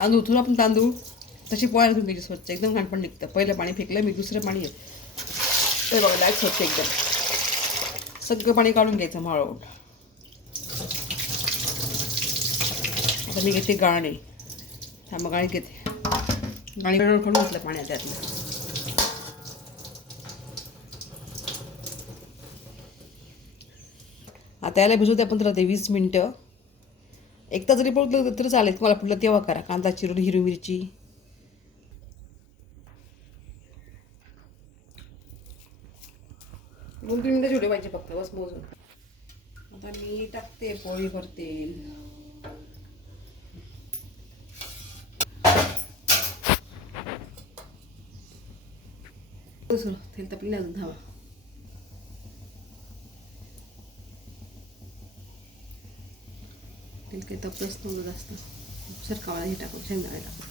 तांदूळ थोडं आपण तांदूळ तशी पोळ्या धुवून घ्यायची स्वच्छ एकदम घाणपण निघतं. पहिलं पाणी फेकलं मी, दुसरं पाणी आहे ते बघा लाईट स्वच्छ एकदम सगळं पाणी काढून घ्यायचं माळवून. आता मी घेते गाणे. हा मग गाणी घेते. गाणी काढून घेतलं पाण्यात त्यातलं. आता याला भिजू द्या 15 ते 20 मिनटं. एक तास जरी पडलं तरी चालेल. तुम्हाला पुढलं तेव्हा करा. कांदा चिरून, हिरवी मिरची. 2-3 मिनटं जेवढे पाहिजे फक्त बस मोजून. आता मी टाकते पोळी भरते. तेल तपली अजून धावा. तेल काही तपलंच नव्हतं जास्त. सरकावाला हे टाकून शेंगदाणे टाकून.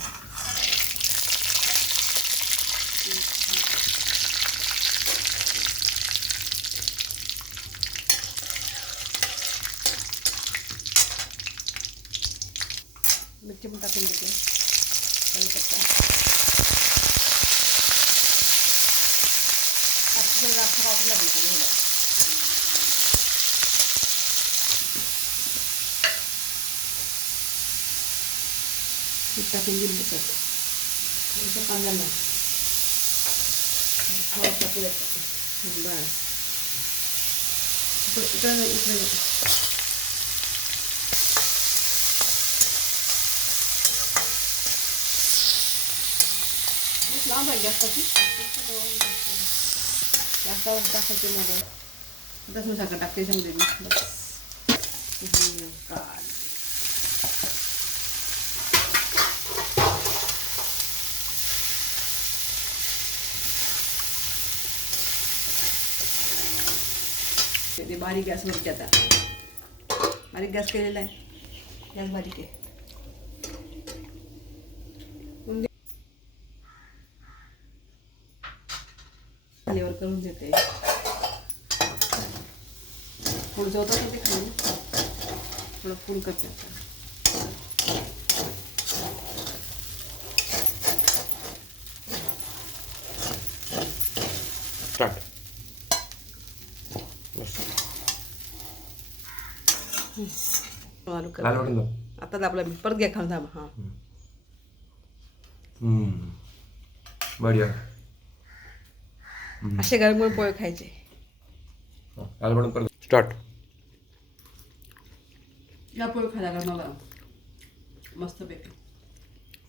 मिरची पण टाकून देते. कढीपत्ता. जास्त वाटला भेटा. टाकून दिली तर कांद्याला बस इकडे लांब आहे जास्ताची जास्त टाकायचे मग दस साखर टाकते समजे मी बस. ते बारीक गॅसवरती आता बारीक गॅस केलेला आहे. गॅस बारीक आहे. खालीवर करून देते. थोडं होतं ते खाली थोडं फुल करते आता. आता दाबला मी परत घ्या खाऊन दाबा. हा बढिया. असे गरम गरम पोहे खायचे. स्टार्ट. या पोहे खायला गरम गरम मस्त पैकी.